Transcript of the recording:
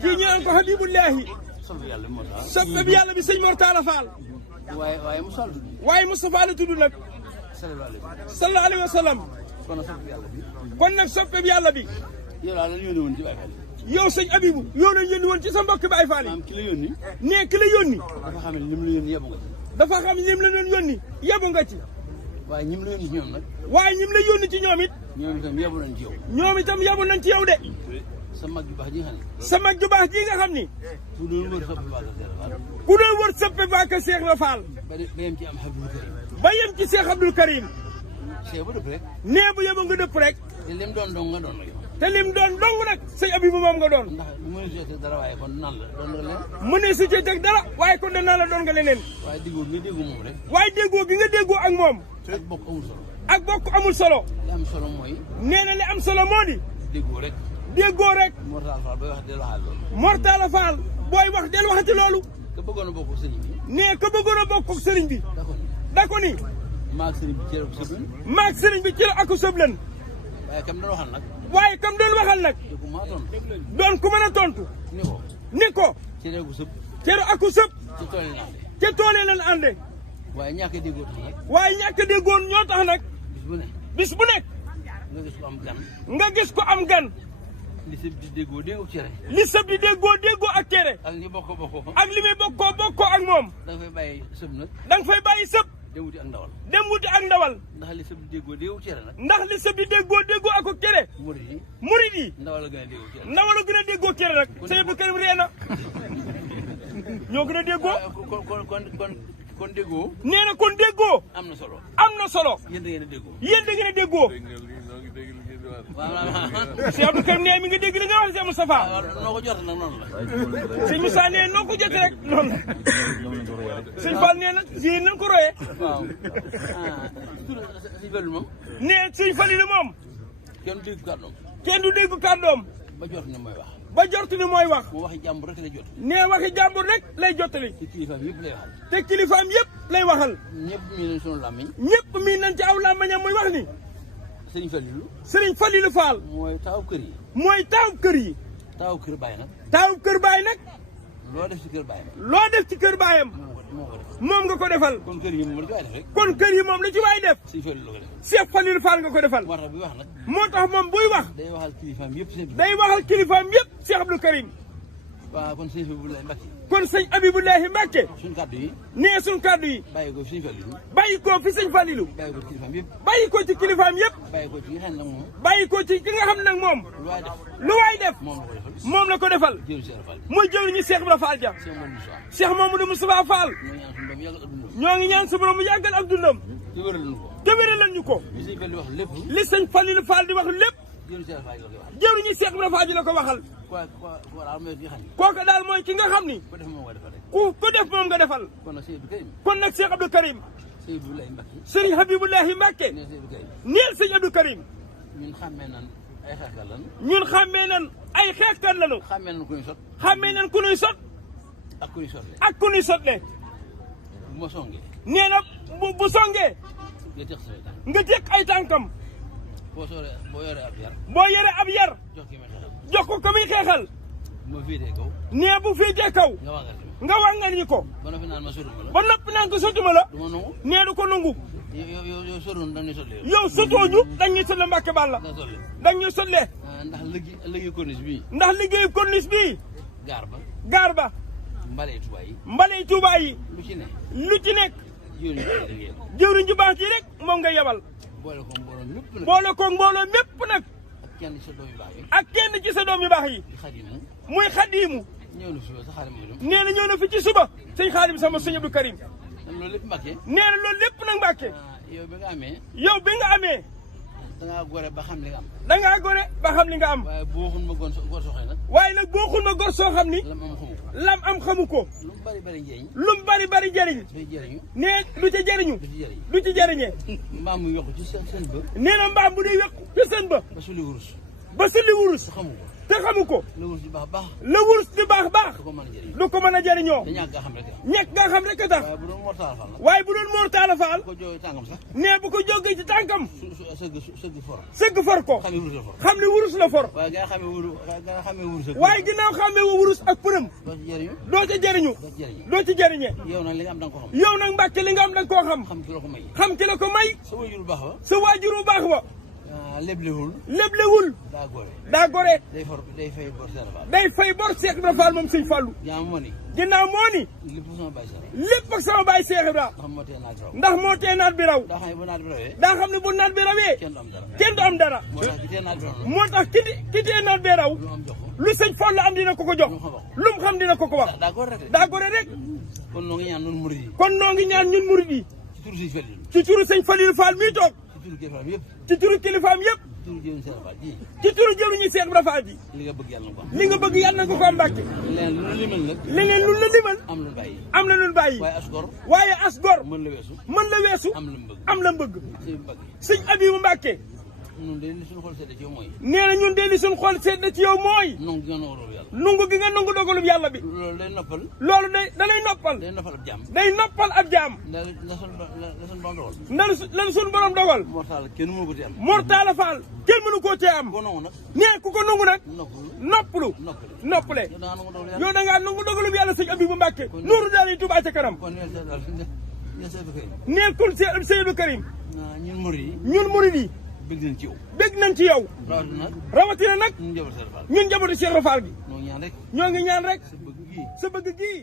kii ñu naan ko Habibullahi soppe bi yàlla bi sëñ Mor Talla Fall waaye Moustapha la tudd nag sallallahu alayhi wa sallam kon nag soppe bi yàlla bi yow sëñ Abibu yow lañ yónni woon ci sa mbokk Baay Faal yi nee ki la yónni dafa xam lim la doon yónni yebu nga ci waaye ñim la yónni ci ñoom nag waaye ñim la yónni ci ñoom it ñoom itam yebu nañ ci yow ñoom itam yebu nañ ci yow de sa mag ju baax ji nga xam ne sa mag ju baax ji nga xam ni ku doon wër soppe baax la ku doon wër soppe baax ka Seex la Faal ba yem ci am Abdul Karim ba yem ci Seex Abdul Karim see bu dëpp rek nee bu yebu nga dëpp rek te lim doon dong nga doon la yow te lim doon dong nag sëñ Abibu moom nga doon ndax mënu si teg dara waaye kon nan la doon nga leen mënee su ci teg dara waaye kon danaa la doon nga leneen waaye déggoo nga déggoo moom rek waaye déggoo gi nga déggoo ak moom ak bokk amul solo ak bokk amul solo li am solo mooy nee na li am solo moo di déggoo rek déggoo rek Mor Talla Fall booy wax del waxaat loolu Mor Talla Fall booy wax del waxati loolu ka bëggoon a bokk sëriñ bi nee ka bëggoon a bokk sëriñ bi da ko ni maag sëriñ bi ci la ko sëblen maag sëriñ bi ci la ako sëblen waaye kam doon waxal nag waaye kam doon waxal nag dëggu maa doon doon ku mën a tontu ni ko cere gu sëb cere ako sëb ci tool yi naan ca tool yi lan ànde waaye ñàkk a déggoo tax nag waaye ñàkk a déggoon ñoo tax nag bis bu nekk nga gis ko am gan nga gis ko am gan li sëb di déggoo déggoo cere li sëb di déggoo ak cere ak li bokkoo ak li muy bokkoo ak moom da nga fay bàyyi sëb nag da nga fay bàyyi sëb dem wuti ak ndawal dem wuti ak ndawal ndax li sëb di déggoo déggoo cere nag ndax li sëb di déggoo ak cere murid yi ndawal la gën a déggoo cere ndawal la gën a déggoo cere nag sëñ Abdou Karim ree na ñoo gën a déggoo kon déggoo nee na kon déggoo am na solo am na solo yéen da ngeen a déggoo yéen da ngeen a déggoo sëñ Abdou Karim nee mi nga dégg li nga wax sëñ Moustapha noo ko jot nag noonu la sëñ Moussa nee noo ko jotee rek noonu la sëñ Fall nee na yéen nañ ko royee waaw sëñ Fallu moom nee sëñ Fallu la moom kenn du dégg kàddoom kenn du dégg kàddoom ba jot ni mooy wax ba jortu ni mooy wax mu waxi jàmbur rek lay jot nee waxi jàmbur rek lay jottali te kilifaam yëpp lay waxal te kilifaam yëpp lay waxal ñëpp mii nañ sunu làmmiñ ñëpp mii nañ ci aw làmmiñam muy wax ni sëriñ Fallilu sëriñ Fallilu Fall mooy taaw kër yi mooy taaw kër yi taaw kër baay nag taaw kër baay nag loo def ci kër baayam loo def ci kër baayam moom nga ko defal kon kër yi moom la ci waay def rek kon kër yi moom la ci waay def sëriñ Fallilu la ko def Cheikh Fallilu Fall nga ko defal moo tax bi wax nag moo tax moom buy wax day waxal kilifaam yëpp seen day waxal kilifaam yëpp Cheikh Abdou Karim waaw kon sëriñ Abibulaay Mbàkke kon sëñ Abibullahi Mbàkke suñ kàddu yi nee suñ kàddu yi bàyyi ko fi sëriñ Fallilu bàyyi ko fi sëñ Fallilu bàyyi ko kilifaam yëpp bàyyi ko ci kilifaam yëpp bàyyi ko ci nga xam ne nag moom bàyyi ko ci ki nga xam nag moom lu waay def lu waay def moom la ko defal moom la ko defal jëru Cheikh Fall muy jëwriñu Cheikh Ibra Fall ja Cheikh Mamadou Moustapha Fall ñoo ngi ñaan su borom mu yàggal ak dundam te wéral ñu ko te wéral ñu ko li sëñ Fallilu wax lépp li sëñ Fallilu Fall di wax lépp jëru Cheikh Fall la koy wax jëwriñu Cheikh Ibra Fall ji la ko waxal kooku daal mooy ki nga xam ni ku def moom nga defal kon nag Cheikh Abdou Karim sëriñ Habibullahi Mbàkke neel sëñ Abdou Karim ñun xàmmee nan ay xeexkat lan ñun xàmmee nan ay xeexkat lanu xàmmee nan ku ñuy sot xàmmee nan ku ñuy sot ak ku ñuy sotle ak ku ñuy sotle bu ma songee nee na bu songee nga teg ay tànkam boo yoree ab yar boo yoree ab yar jox ko muy xeexal bu féetee kaw nee bu féetee kaw nga wàngal ñi ko ba noppi naan ma sotuma la ba noppi naan ko sotuma la du ma nangu nee du ko nangu yow sotoon dañuy sotle yow sotooñu dañuy sotle Mbàkke Balla dañuy sotle ndax liggéey corniche bii ndax liggéeyu corniche bii gaar ba mbaley Tuubaa yi lu ci nekk jëwriñ ju baax ji rek moom nga yebal boole ko mbooloo mépp nag ak kenn ci sa doom yu baax yi muy Xadiimu nee na ñëw na fi ci suba sëñ Xaadim sama sëñ Abdou Karim nee na loolu lépp nag Mbàkke yow bi nga amee dangaa gore ba xam li nga am dangaa gore ba xam li nga am waaye boo xul ma gor soo xam nag waaye nag boo xul ma gor soo xam ni lam am xamu ko lu mu bari bari njëriñ lu mu bari bari jëriñ nee lu ci jëriñu lu ci jëriñee mbaam mu yokk ci seen ba nee na mbaam bu dee yokk ci seen ba ba sulli wurus ba sulli wurus te xamu ko la wurus di baax baax la wurus di baax baax du ko mën a jëriñoo te ñàkk nga xam rek ñekk nga xam rek a tax waaye bu doon Mor Talla Fall nag waaye bu doon Mor Talla Fall ko jooy tàngam sax nee bu ko jógee ci tànkam sëgg for sëgg for ko xam ne wurus la for xam ne wurus la for waaye nga xamee wurus waaye ginnaaw xamee wa wurus ak përëm doo ci jëriñu doo ca jëriñu doo ci jëriñu doo ci jëriñee yow nag li nga am da nga ko xam yow nag Mbàkke li nga am da nga koo xam xam ki la ko may xam ki la ko may sa wajur baax ba sa waajur bu baax wa leblewul leblewul daa gore daa gore day fay bor Seex Faal day fay bor Seex Ibra Faal moom sëñ Fallu jaam moo ni ginnaaw moo ni lépp ak sama baay Seex Ibra ndax moo tee naat bi raw daa xam ne bu naat bi rawee kenn du am dara moo tax ki tee naat bi raw lu sëñ Fallu am dina ko ko jox lu mu xam dina ko ko wax daa gore rek kon noo ngi ñaan ñun murid yi kon noo ngi ñaan ñun murid yi ci turu sëñ Fallu Faal mii toog ci turu kilifaam yëpp ci turu jëruñu Seex Ibra Faal ji li nga bëgg yàlla li nga bëgg yàlla na ko ko am Mbàkke leneen lu la limal am na lu bàyyi waaye as gor mën la weesu am la bëgg sëñ Abibu Mbàkke ñun de li suñu xol sedd ci yow mooy nee na ñun de li suñu xol sedd ci yow mooy nungu gi nga nungu dogalub yàlla bi loolu day noppal loolu da lay noppal ab jaam day noppal ab jaam la suñu borom dogal lan suñu borom dogal Mor Talla kenn mënu ko ci am Mor Talla Fall kenn mënu koo cee am ko nangu nag nee ku ko nungu nag noppalu noppale yow da ngaa nungu dogalub yàlla sëñ Abibu Mbàkke nuuru daal yi Tuubaa ca kanam nekkul Seydou Karim ñun murid yi bëgg nañ ci yow bëgg nañ ci yow rawatina nag ñun njabootu Seex Ibra Faal gi ñoo ñoo ngi ñaan rek sa bëgg gii sa bëgg gii